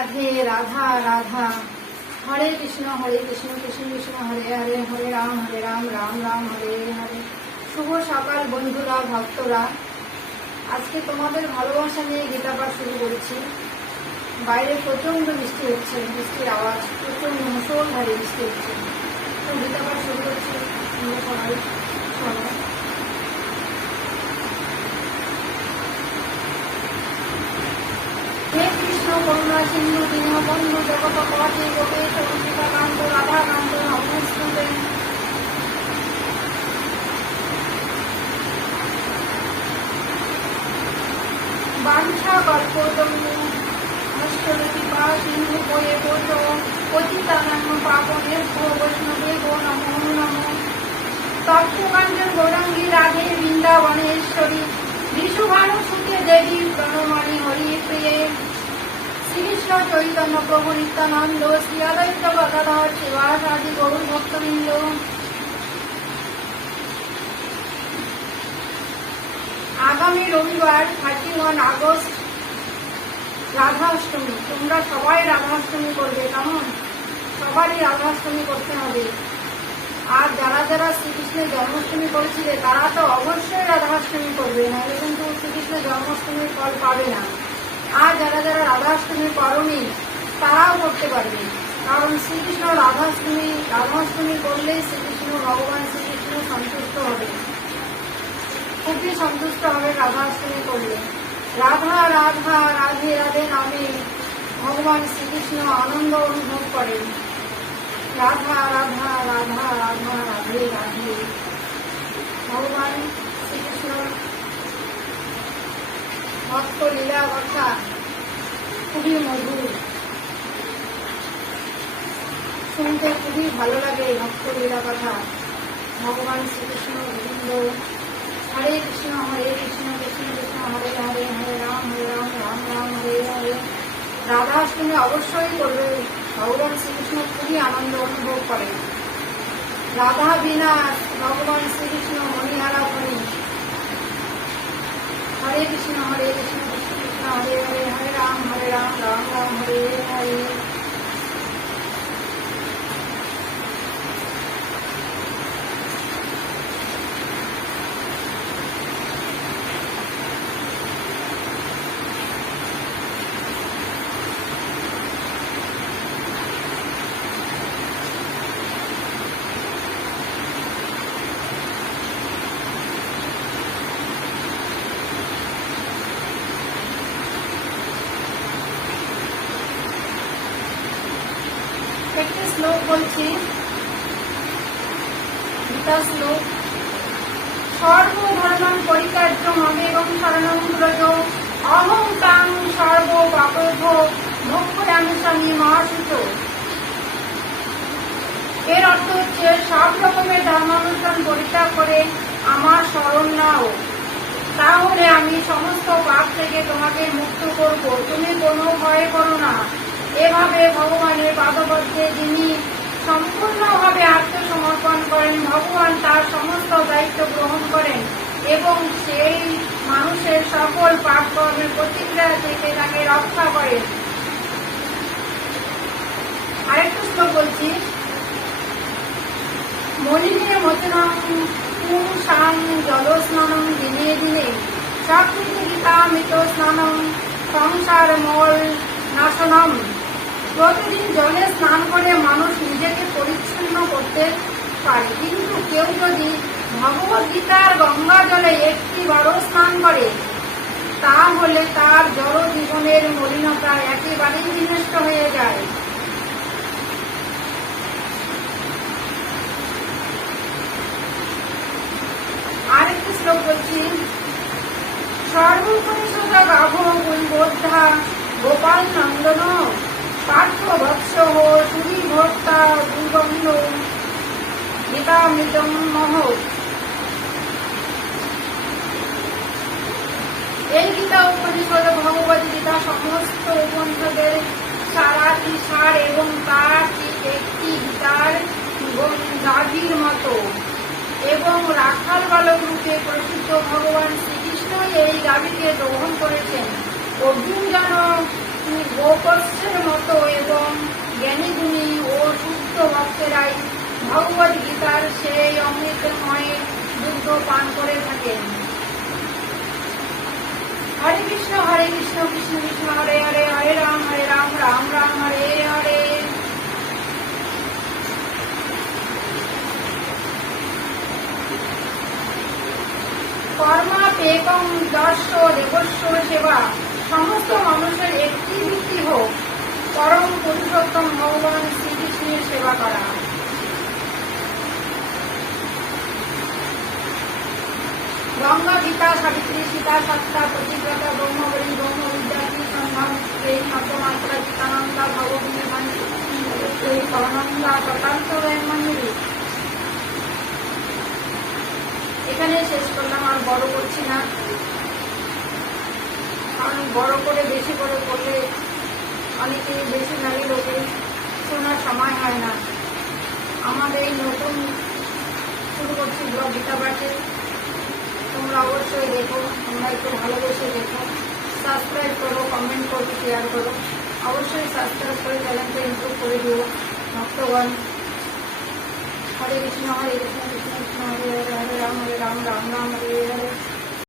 রাধে রাধা রাধা। হরে কৃষ্ণ কৃষ্ণ কৃষ্ণ হরে হরে, হরে রাম রাম রাম হরে হরে। শুভ সকাল বন্ধুরা, ভক্তরা। আজকে তোমাদের ভালোবাসা নিয়ে গীতা পাঠ শুরু করেছি। বাইরে প্রচন্ড বৃষ্টি হচ্ছে, বৃষ্টির আওয়াজ প্রচন্ড মুষলধারে বৃষ্টি হচ্ছে। তো গীতা পাঠ শুরু করছি, তোমরা সবাই শোনো। হে কৃষ্ণ করুণা সিন্ধু দীনবন্ধু জগৎপতি গোপেশ গোপিকাকান্ত রাধাকান্ত নমস্তুতে। বাঞ্ছা কল্পতরু কৃপা সিন্ধু হয়ে বোধ পতিতানাং পাবনেভ্যো বৈষ্ণবেভ্যো নমো নমঃ। তপ্তকাঞ্চন গৌরাঙ্গী রাধে বৃন্দাবনেশ্বরী বিশুভানুসুতে দেবী প্রণমামি হরি প্রিয়ে। শ্রীকৃষ্ণ চৈতন্য প্রভু নিত্যানন্দ শ্রী অদ্বৈত গদাধর শিবাসাদি গৌর ভক্তবৃন্দ। আগামী রবিবার 31 আগস্ট রাধা অষ্টমী। তোমরা সবাই রাধা অষ্টমী করবে, কেমন? সবারই রাধা অষ্টমী করতে হবে। আর যারা যারা শ্রীকৃষ্ণের জন্মাষ্টমী করেছিলে তারা তো অবশ্যই রাধাষ্টমী করবে, নাহলে কিন্তু শ্রীকৃষ্ণের জন্মাষ্টমীর ফল পাবে না। আর যারা যারা রাধাষ্টমী করনি তারাও করতে পারবে, কারণ শ্রীকৃষ্ণ রাধাষ্টমী করলেই শ্রীকৃষ্ণ ভগবান শ্রীকৃষ্ণ সন্তুষ্ট হবে, খুবই সন্তুষ্ট হবে রাধাষ্টমী করলে। রাধা রাধা রাধে রাধে নামে ভগবান শ্রীকৃষ্ণ আনন্দ অনুভব করেন। রাধা রাধা রাধা রাধা রাধে রাধে। ভগবান শ্রীকৃষ্ণ ভক্ত লীলা কথা খুবই মধুর, শুনতে খুবই ভালো লাগে ভক্ত লীলা কথা। ভগবান শ্রীকৃষ্ণ গোবিন্দ। হরে কৃষ্ণ কৃষ্ণ কৃষ্ণ হরে হরে, হরে রাম রাম রাম হরে হরে। রাধাষ্টমী অবশ্যই করবে, ভগবান শ্রীকৃষ্ণ খুবই আনন্দ অনুভব করেন। রাধা বিনা ভগবান শ্রীকৃষ্ণ মণিহারা মণি। হরে কৃষ্ণ কৃষ্ণ কৃষ্ণ হরে হরে, হরে রাম রাম রাম হরে হরে। একটি শ্লোক বলছি, গীতা শ্লোক। সর্বধর্মাণ পরিত্যাজ্যং মামেকং শরণং ব্রজ, অহং তাং সর্ব পাপেভ্যো মোক্ষয়ামি মা শুচ। এর অর্থ হচ্ছে সব রকমের ধর্মানুষ্ঠান পরিত্যাগ করে আমার শরণ নাও, তাহলে আমি সমস্ত পাপ থেকে তোমাকে মুক্ত করব, তুমি কোনো ভয় করো না। এভাবে ভগবানের পাদপদ্মে যিনি সম্পূর্ণভাবে আত্মসমর্পণ করেন, ভগবান তার সমস্ত দায়িত্ব গ্রহণ করেন এবং সেই মানুষের সকল পাপ কর্মের প্রতিক্রিয়া থেকে তাকে রক্ষা করেন। আরেকটা শ্লোক বলছি, মলিনে মোচনং পুরুষাং জলস্নানং দিনে দিনে সকৃতিগীতামৃত স্নানং সংসার মল নাশনম। প্রতিদিন জলে স্নান করে মানুষ নিজেকে পরিচ্ছন্ন করতে পারে, কিন্তু কেউ যদি ভগবত গীতার গঙ্গা জলে একটিবারও স্নান করে তাহলে তার জড় জীবনের মলিনতা একেবারেই বিনষ্ট হয়ে যায়। আরেকটি শ্লোক বলছি, সর্বপরিষদ গাভ গুণবোদ্ধা গোপাল নন্দন পার্থ বৎস সুরি ভর্তা দুর্গন্ধ গীতামৃতম মহ। এই গীতা উপনিষদ ভগবত গীতা সমস্ত উপনিষদের সারাটি সার এবং তার একটি গীতার গাভীর মতো এবং রাখাল বালক রূপে প্রসিদ্ধ ভগবান শ্রীকৃষ্ণ এই গাভীকে গ্রহণ করেছেন। অর্জুন যেন গোপস্যের মতো এবং জ্ঞানী গুণী ও শুদ্ধ ভক্তেরাই ভগবদ গীতার সেই অমৃতময় দুগ্ধ পান করে থাকেন। হরে কৃষ্ণ কৃষ্ণ কৃষ্ণ হরে হরে, হরে রাম রাম রাম হরে হরে। কর্মাপেকং দর্শ দেবস্ব সেবা, সমস্ত মানুষের একটি বৃত্তি হোক পরম পুরুষোত্তম ভগবান শ্রীকৃষ্ণের সেবা করা। গঙ্গা, গীতা, সাবিত্রী, সীতা, সত্তা, প্রতিব্রতা, ব্রহ্মবলী, ব্রহ্মবিদ্যার্থী, সন্ধান, এই মাত্রা, চিতানন্দা, ভগবতী, পরনন্দা, তথার্থ মন্দির। এখানে শেষ করলাম, আর বড় করছি না, কারণ বড় করে বেশি করে করলে অনেকে বেশি লাগে, লোকে শোনার সময় হয় না। আমাদের এই নতুন শুরু করছি ব্লগ গীতা পাঠে, তোমরা অবশ্যই দেখো, তোমরা একটু ভালোবেসে দেখো, সাবস্ক্রাইব করো, কমেন্ট করো, শেয়ার করো, অবশ্যই সাবস্ক্রাইব করে চ্যানেলটা ইমপ্রুভ করে দিও ভক্তগণ। হরে কৃষ্ণ কৃষ্ণ কৃষ্ণ হরে হরে, হরে রাম রাম রাম হরে হরে।